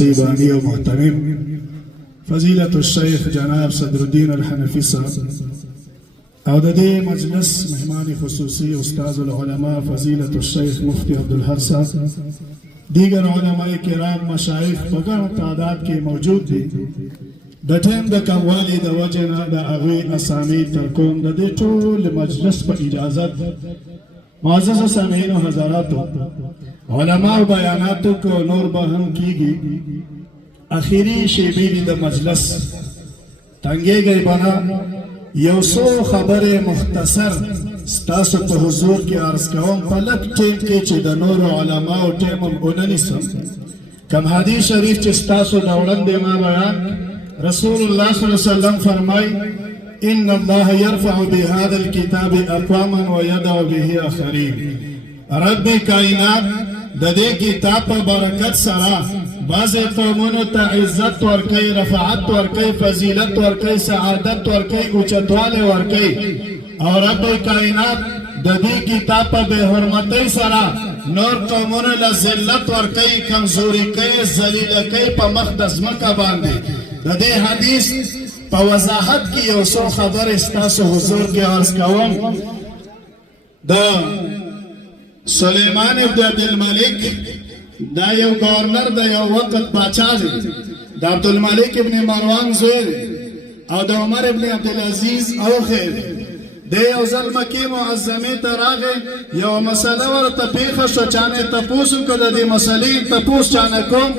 نصیبانی و محترم فضیلت الشیخ جناب صدر الدین الحنفی صاحب او د دې مجلس مهمان خصوصي استاد العلماء فضیلت الشیخ مفتی عبدالحق صاحب دیگر علماء کرام مشایخ په ګڼ تعداد کې موجود دي د ټیم د کموالي د وجې نه د هغوی اسامي ترکوم د دې ټول مجلس په اجازت معزز سامعینو حضراتو علماء بیاناتو کو نور به هم کیږي اخیری شیبې دي د مجلس تنګېږئ بنا یو څو خبرې مختصر ستاسو په حضور کې عرض کوم په لږ ټیم کې چې د نورو علماو ټیم هم وننیسم کوم حدیث شریف چې ستاسو د وړاندې ما بیان رسول الله صلی الله علیه وسلم فرمای ان الله يرفع بهذا الكتاب اقواما ويدع به اخرين رب کائنات د دې کتاب په برکت سره بعض قومونو ته عزت ورکوي رفعت ورکوي فضیلت ورکوي سعادت ورکوي اوچتوالی ورکوي او رب کائنات د دې کتاب په بې حرمتۍ سره نور قومونو له ذلت ورکوي کمزوري کوي ذلیله کوي په مخ د ځمکه باندې د دې حدیث په وضاحت کې یو څو خبرې ستاسو حضور کې عرض کوم د سلیمان ابن عبدالملک دا یو گورنر د یو وخت باچا دی د عبدالملک ابن مروان زوی دی او د عمر ابن عبدالعزیز اوخی دی د یو ځل مکې معظمې ته راغی یو مسله ورته پیښه شوه چانې تپوس وکړه د دې مسلې تپوس چانه کوم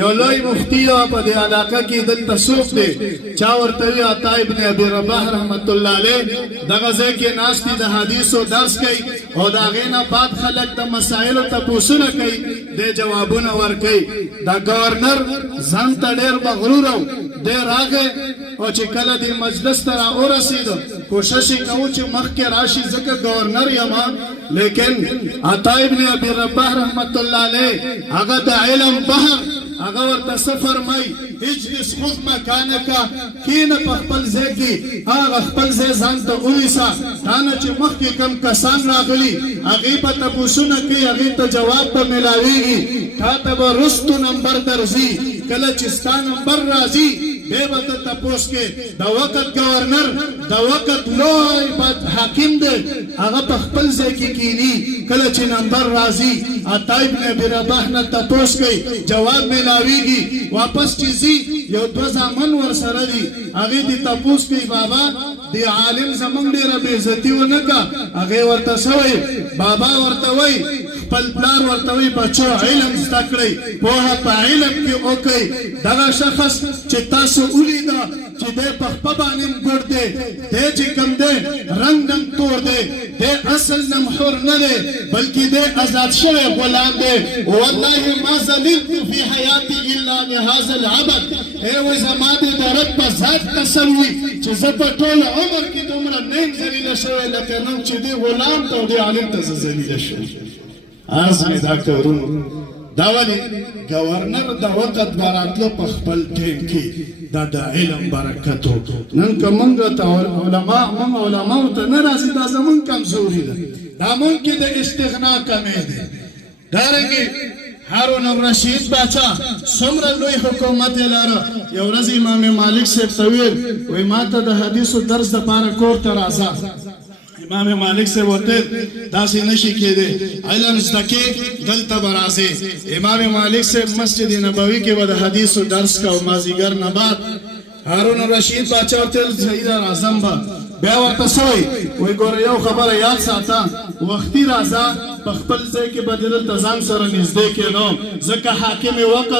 یو لوی مفتی و په دې علاقه کې دلته څوک دی چا ورته وي عطا ابن ابي رباح رحمت الله علیه دغه ځای کې ناست دي د حدیثو درس کوي او د هغې نه بعد خلک د مسایلو تپوسونه کوي دی جوابونه ورکوي دا ګورنر ځان ته ډېر مغرور و دی راغی او چې کله دې مجلس ته راورسېدو کوشش یې کوو چې مخکې راشي ځکه ګورنر یم لیکن عطا ابن ابي رباح رحمت الله علیه هغه د علم بحر هغه ورته څه فرمایي اجلس خذ مکانک کښېنه په خپل ځای کې هغه خپل ځای ځان ته ونیسه تا نه چې مخکې کوم کسان راغلي هغې به تپوسونه کوي هغې ته جواب به میلاویږي تا ته به رستو نمبر درځي کله چې ستا نمبر راځي بیا به ته تپوس کې د وقت ګورنر د وقت لوی حاکم دی هغه په خپل ځای کې کښېني کله چې نمبر راځي عطا ابن ابي رباح نه تپوس کوي جواب میلاویږي واپس چې ځي یو دوه زامن ورسره دي هغې دې تپوس کوي بابا دې عالم زموږ ډېره بېعزتي ونه کړه هغې ورته څه وایي بابا ورته وایي خپل پلار ورته وایي بچو علم زده کړئ پوهه په علم کې وکئ دغه شخص چې تاسو ولیده چې دی په خپه باندې ګوډ دی دی چې کوم دی رنګ تور دی دی اصل نمحور نه دی بلکې دی آزاد شوی غلام دی والله ما ذللت فی حیاتي الا بهذا العبد ای وایي زما د رب په ذات قسم وي چې زه په ټول عمر کې دومره نه یم ذلیله شوی لکه نن چې دی غلام ته او دی عالم ته زه ذلیله شوی عرض مې دا کورونو دا ولې ګورنر د وخت براتلو په خپل ټیم کې دا د علم برکت و نن که موږ ته علماو ته نه راځي دا زموږ کمزوري ده دا موږ کې د استغنا کمی دی دارنګې هارون الرشید باچا څومره لوی حکومت یې لاره یو ورځ امام مالک صاحب ته ویل وایي ما ته د حدیثو درس دپاره کور ته راځه امام مالک سے ورته داسې نشي کېدی علم زده کې دلته به راځې امام مالک صاحب مسجد نبوي کې به د حدیثو درس کو مازدیګر نه بعد هارون الرشید باچا ورته سید اعظم به بیا ورته څه وایي وایي ګوره یو خبره یاد ساته وختي راځه په خپل ځای کې به دلته ځان سره نږدې کېنو ځکه حاکم وخت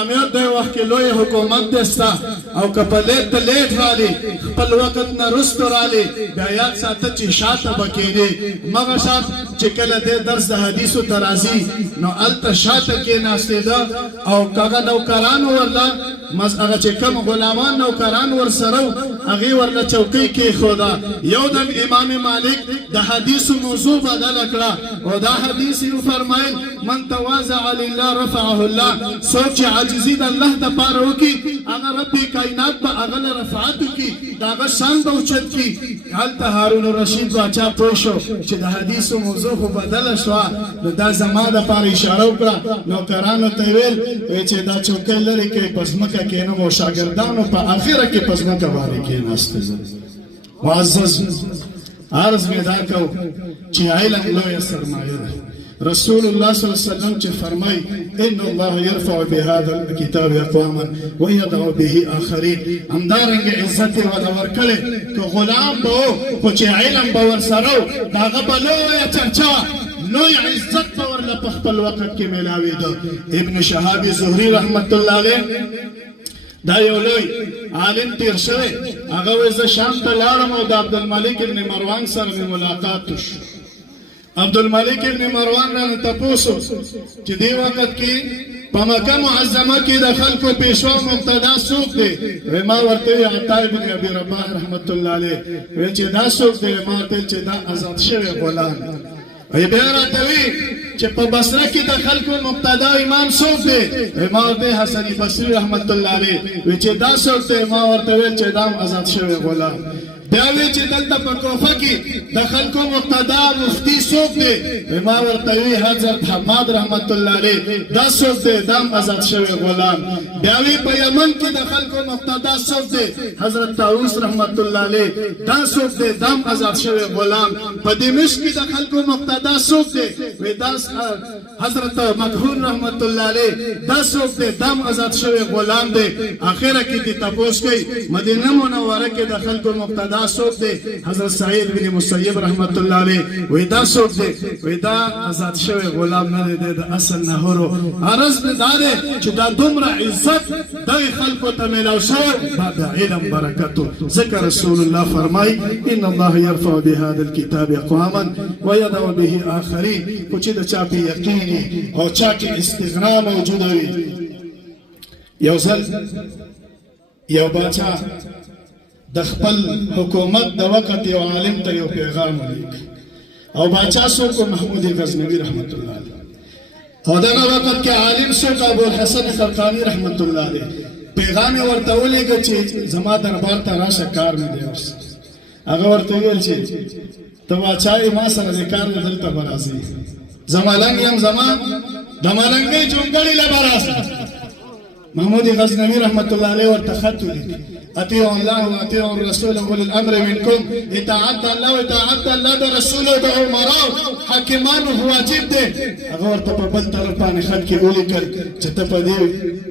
امیر دی وخت کې لوی حکومت دی ستا او که په لیټ ته لیټ رالی خپل وخت نه رستو رالی بیا یاد ساته چې شاته به کېنې مغه شات چې کله دی درس د حدیثو ته راځي نو هلته شاته کېناستېده او کاغه نوکرانو ورله هغه چې کوم غلامان نوکران ورسره وو هغې ورله چوکۍ کېښوده یودم امام مالک د حدیثو موضوع بدله کړه او دا حدیث یې وفرمایل من تواضع لله رفعه الله څوک چې عاجزي د الله دپاره وکړي هغه رب کائنات به هغه له رفعت وکړي د هغه شان به اوچت کړي هلته هارون الرشید باچا پوه شو چې د حدیثو موضوع خو بدله شوه نو دا زما دپاره اشاره وکړه نوکرانو ته یې ویل چې دا چوکۍ لرې کړئ په ځمکه کښېنم او شاګردانو په اخره کې په ځمکه باندې کښېناستل معزز عرض مې دا کو چې علم لویه سرمایه ده رسول الله صلی الله علیه وسلم چې فرمای ان الله يرفع بهذا الكتاب اقواما ويضع به اخرين همدارنګه عزت ولا ورکړي که غلام به خو چې علم به ورسره داغه به لویه چرچا لوی عزت به ورله په خپل وخت کې میلاوېده ابن شهاب زهري رحمت الله علیه دا یو لوی عالم تیر شوی هغه وایي زه شام ته لاړم او د عبدالملک ابن مروان سره مې ملاقات وشو عبدالملک ابن مروان رانه تپوس چې دې وخت کې په مکه معظمه کې د خلکو پیشوا مقتدا څوک دی وایي ما ورته ویل عطا ابن ابي رباح رحمت الله علیه وایي چې دا څوک دی ما ورته ویل چې دا آزاد شوی غلام وایي بیا راته ویل چې په بصره کې د خلکو مقتدا امام څوک دی وایي ما ورته حسن بصري رحمت الله علیه وایي چې دا څوک دی ما ورته ویل چې دا آزاد شوی غلام بیا وی چې دلته په کوفه کې د خلکو مقتدا مفتی څوک دی ما ورته وی حضرت حماد رحمت الله علیه دا څوک دی دا آزاد شوی غلام بیا وی په یمن کې د خلکو مقتدا څوک دی حضرت طاووس رحمت الله علیه دا څوک دی دا آزاد شوی غلام په دمشق کې د خلکو مقتدا څوک دی وی دا حضرت مکحول رحمت الله علیه دا څوک دی دا آزاد شوی غلام دی اخره کې دې تپوس کوي مدینه منوره کې د خلکو مقتدا دا څوک دی حضرت سعید بن مسیب رحمت الله علیه وی دا څوک دی وی دا آزاد شوی غلام نه دی د اصل نه هرو عرض مې دا دی چې دا دومره عزت دغې خلکو ته میلاو شوی دا د علم برکتو ځکه رسول الله فرمای ان الله يرفع بهذا الكتاب اقواما ويضع به آخرين خو چې د چا په یقین او چا کې استغنا موجوده وي یو ځل یو باچا د خپل حکومت د وخت یو عالم ته یو پیغام ولیک او باچا څوک محمود غزنوي رحمت الله علیه او دغه وخت کې عالم څوک ابو الحسن خلقانی رحمت الله علیه پیغام ورته ولیکه چې زما دربار ته راشه کار مې دی هغه ورته ویل چې ته باچا ما سره د کار نه دلته به راځې زما لنګ یم زما د ملنګۍ جونګړې له به راسه محمود غزنوي رحمت الله علیه ورته خط ولیکه اطیعوا الله واطیعوا الرسول اولي الامر منکم اطاعت الله واطاعت الله د رسول او د عمراء حاکمانو واجب دی هغه ورته په بل طرف باندې خط کې ولیکل چې ته په دې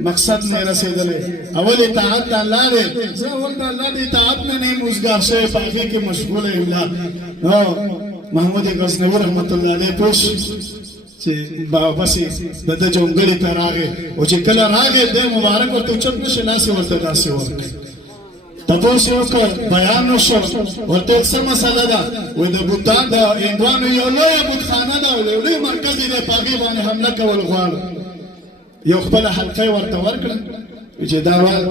مقصد نه رسېدلې اول اطاعت الله دی زه ورته الله د اطاعت نه نه موزګار شوی په هغې کې مشغوله یم محمود غزنوي رحمت الله علیه پوش چې بس د ده جونګړې ته راغی او چې کله راغی دی مبارک ورته اوچت نه شي لاس یې ورته داسې ورکړ تپوس یې وکړ بیان وشو ورته څه مسله ده وایي د بوتان د هندوانو یو لویه بتخانه ده یو لوی مرکز یې دی په هغې باندې حمله کول غواړو یو خپله حلقه یې ورته ورکړه چې دا وایه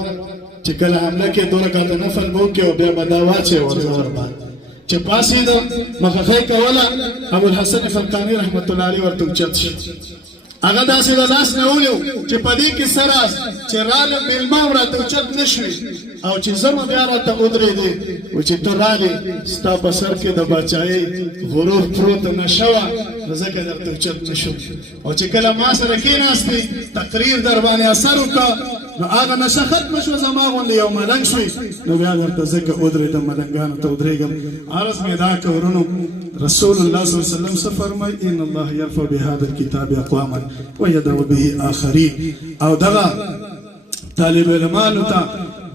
چې کله حمله کې 2 رکعته نفل به وکړي او بیا به دا واچوي ور باندې چې پاسېده مخخۍ کوله ابوالحسن خلقاني رحمت الله علیه ورته اوچت شي هغه داسې د لاس نه ونیو چې په دې کې څه راز چې راله مېلمه هم راته اوچت نه شوي او چې زه مو بیا راته ودرېدې و چې ته راغې ستا په سر کې د باچایۍ غرور پروت نشه وه نو ځکه درته اوچت نه شو او چې کله ما سره کېناستې تقریر در باندې اثر وکړه نو هغه نشه ختمه شوه زما غوندې یو ملنګ شوې نو بیا درته ځکه ودرېدم ملنګانو ته ودرېږم عرض مې دا که ورونو رسول الله صلی الله علیه وسلم څه فرمایي ان الله يرفع بهذا الكتاب اقواما ويضع به آخرين او دغه طالب علمانو ته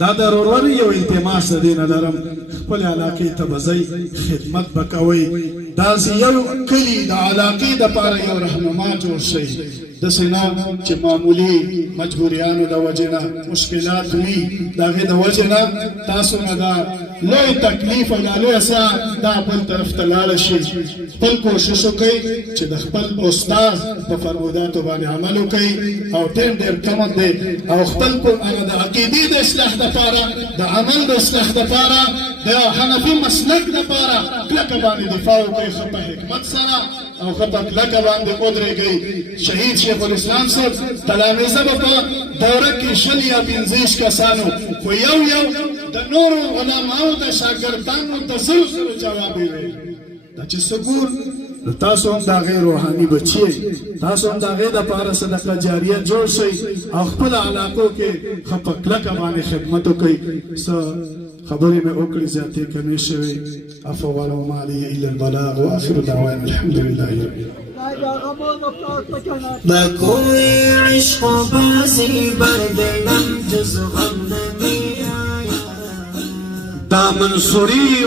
دا د ورورۍ یو التماس د دې نه لرم خپل علاقې ته به ځئ خدمت به کوئ داسې یو کلي د علاقې دپاره یو رهنما جوړ شئ داسې نه چې معمولي مجبوریانو د وجې نه مشکلات وي د هغې د وجې نه تاسو نه دا لوی تکلیف او لوی ساعت دا بل طرف ته لاړ شي خپل کوشش وکړئ چې د خپل استاد په فرموداتو باندې عمل وکړئ او ټیم ډېر کم دی او خپل د عقیدې د اصلاح دپاره د عمل د اصلاح دپاره د حنفي مسلک دپاره کلکه باندې دفاع وکړئ ښه په حکمت سره او ښه په کلکه باندې ودرېږئ شهید شیخ الاسلام صاحب تلاميذه به په دوره کې 20 یا 15 کسانو خو یو د نورو علماو د شاګردانو د زلزلو جواب ویل دا چې سګور تاسو هم د هغې روحاني بچی تاسو هم د هغې دپاره صدقه جاریه جوړ شئ او خپل علاقو کې ښه په کلکه باندې خدمت وکئ څه خبرې مې وکړې زیاتې کمې شوې عفو وما علیه الا البلاغ واخر دعوانا الحمد لله رب با کوئی عشق و بازی بردنم جز غم نمی آیا دا منصوری